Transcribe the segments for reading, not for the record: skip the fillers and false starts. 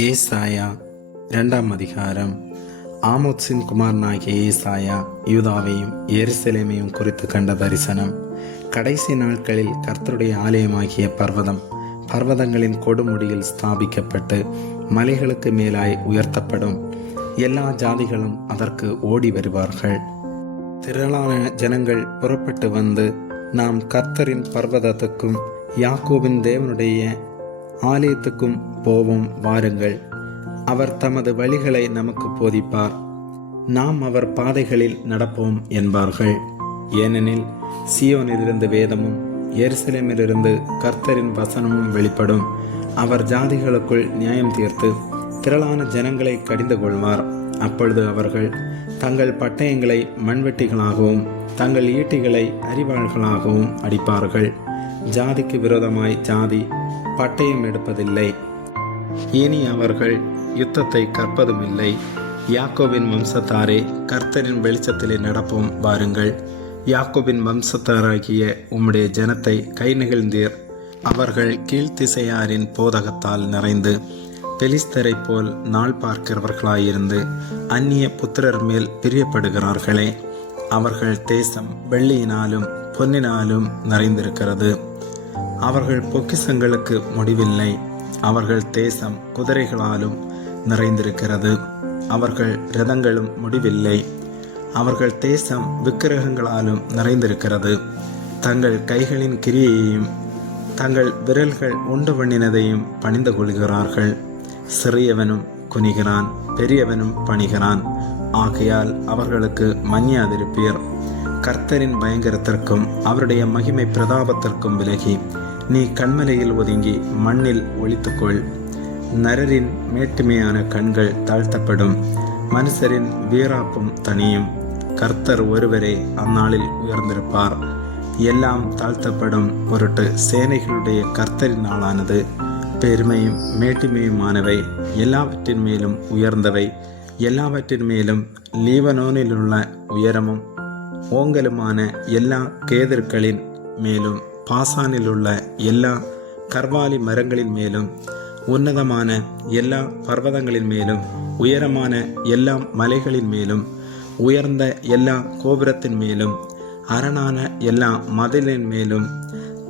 ஏசாயா 2 அதிகாரம். ஆமோத்சின் குமாரனாகிய ஏசாயா யூதாவையும் எருசலேமையும் குறித்து கண்ட தரிசனம். கடைசி நாட்களில் கர்த்தருடைய ஆலயமாகிய பர்வதங்களின் கொடுமுடியில் ஸ்தாபிக்கப்பட்டு மலைகளுக்கு மேலாய் உயர்த்தப்படும். எல்லா ஜாதிகளும் அதற்கு ஓடி வருவார்கள். திரளான ஜனங்கள் புறப்பட்டு வந்து, நாம் கர்த்தரின் பர்வதத்துக்கும் யாக்கோபின் தேவனுடைய ஆலயத்துக்கும் போவோம், வாருங்கள். அவர் தமது வழிகளை நமக்கு போதிப்பார், நாம் அவர் பாதைகளில் நடப்போம் என்பார்கள். ஏனெனில் சீயோனிலிருந்து வேதமும் எருசலேமிலிருந்து கர்த்தரின் வசனமும் வெளிப்படும். அவர் ஜாதிகளுக்குள் நியாயம் தீர்த்து திரளான ஜனங்களை கடிந்து கொள்வார். அப்பொழுது அவர்கள் தங்கள் பட்டயங்களை மண்வெட்டிகளாகவும் தங்கள் ஈட்டிகளை அரிவாள்களாகவும் அடிப்பார்கள். ஜாதிக்கு விரோதமாய் ஜாதி பட்டயம் எடுப்பதில்லை, இனி அவர்கள் யுத்தத்தை கற்பதும் இல்லை. யாக்கோபின் வம்சத்தாரே, கர்த்தரின் வெளிச்சத்திலே நடப்போம், வாருங்கள். யாக்கோபின் வம்சத்தாராகிய உம்முடைய ஜனத்தை கை நெகிழ்ந்தீர். அவர்கள் கீழ்த்திசையாரின் போதகத்தால் நிறைந்து பெலிஸ்தரை போல் நாள் பார்க்கிறவர்களாயிருந்து அந்நிய புத்திரர் மேல் பிரியப்படுகிறார்களே. அவர்கள் தேசம் வெள்ளியினாலும் பொன்னினாலும் நிறைந்திருக்கிறது. அவர்கள் பொக்கிஷங்களுக்கு முடிவில்லை. அவர்கள் தேசம் குதிரைகளாலும் நிறைந்திருக்கிறது. அவர்கள் இரதங்களும் முடிவில்லை. அவர்கள் தேசம் விக்கிரகங்களாலும் நிறைந்திருக்கிறது. தங்கள் கைகளின் கிரியையையும் தங்கள் விரல்கள் உண்டு பண்ணினதையும் பணிந்து கொள்கிறார்கள். சிறியவனும் குனிகிறான், பெரியவனும் பணிகிறான். ஆகையால் அவர்களுக்கு மன்னியாதிருப்பீர். கர்த்தரின் பயங்கரத்திற்கும் அவருடைய மகிமை பிரதாபத்திற்கும் விலகி நீ கண்மலையில் ஒதுங்கி மண்ணில் ஒளித்துக்கொள். நரரின் மேட்டுமையான கண்கள் தாழ்த்தப்படும், மனுஷரின் வீராப்பும் தனியும். கர்த்தர் ஒருவரே அந்நாளில் உயர்ந்திருப்பார். எல்லாம் தாழ்த்தப்படும் பொருட்டு சேனைகளுடைய கர்த்தரின் நாளானது. பெருமையும் மேட்டுமையுமானவை எல்லாவற்றின் மேலும் உயர்ந்தவை. எல்லாவற்றின் மேலும் லீபனோனிலுள்ள உயரமும் ஓங்கலுமான எல்லா கேதர்களின் மேலும் பாசானில் உள்ள எல்லா கர்வாலி மரங்களின் மேலும் உன்னதமான எல்லா பர்வதங்களின் மேலும் உயரமான எல்லா மலைகளின் மேலும் உயர்ந்த எல்லா கோபுரத்தின் மேலும் அரணான எல்லா மதிலின் மேலும்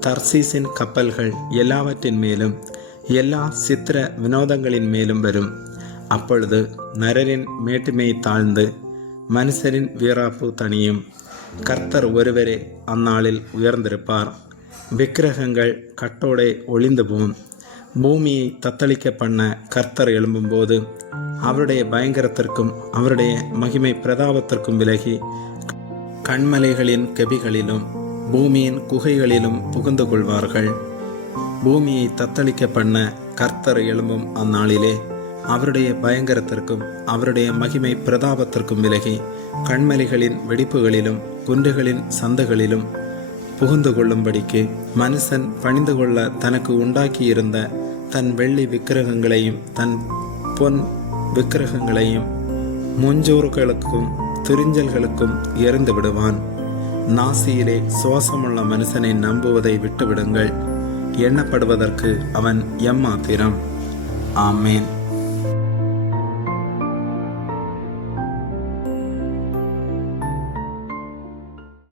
தர்சீசின் கப்பல்கள் எல்லாவற்றின் மேலும் எல்லா சித்திர வினோதங்களின் மேலும் வரும். அப்பொழுது நரரின் மேட்டுமை தாழ்ந்து மனுஷரின் வீராப்பு தனியும். கர்த்தர் ஒருவரே அந்நாளில் உயர்ந்திருப்பார். விக்கிரகங்கள் கட்டோடே ஒளிந்து போம். பூமியை தத்தளிக்க பண்ண கர்த்தர் எழும்பும்போது அவருடைய பயங்கரத்திற்கும் அவருடைய மகிமை பிரதாபத்திற்கும் விலகி கண்மலைகளின் கெபிகளிலும் பூமியின் குகைகளிலும் புகுந்து கொள்வார்கள். பூமியை தத்தளிக்க பண்ண கர்த்தர் எழும்பும் அந்நாளிலே அவருடைய பயங்கரத்திற்கும் அவருடைய மகிமை பிரதாபத்திற்கும் விலகி கண்மலைகளின் வெடிப்புகளிலும் குன்றுகளின் சந்துகளிலும் புகுந்து கொள்ளும்படிக்கு மனுஷன் பணிந்து கொள்ள தனக்கு உண்டாக்கியிருந்த தன் வெள்ளி விக்கிரகங்களையும் தன் பொன் விக்கிரகங்களையும் முஞ்சோறுகளுக்கும் துரிஞ்சல்களுக்கும் எறிந்து விடுவான். நாசியிலே சுவாசமுள்ள மனுஷனை நம்புவதை விட்டுவிடுங்கள். எண்ணப்படுவதற்கு அவன் எம்மாத்திரம். ஆமேன்.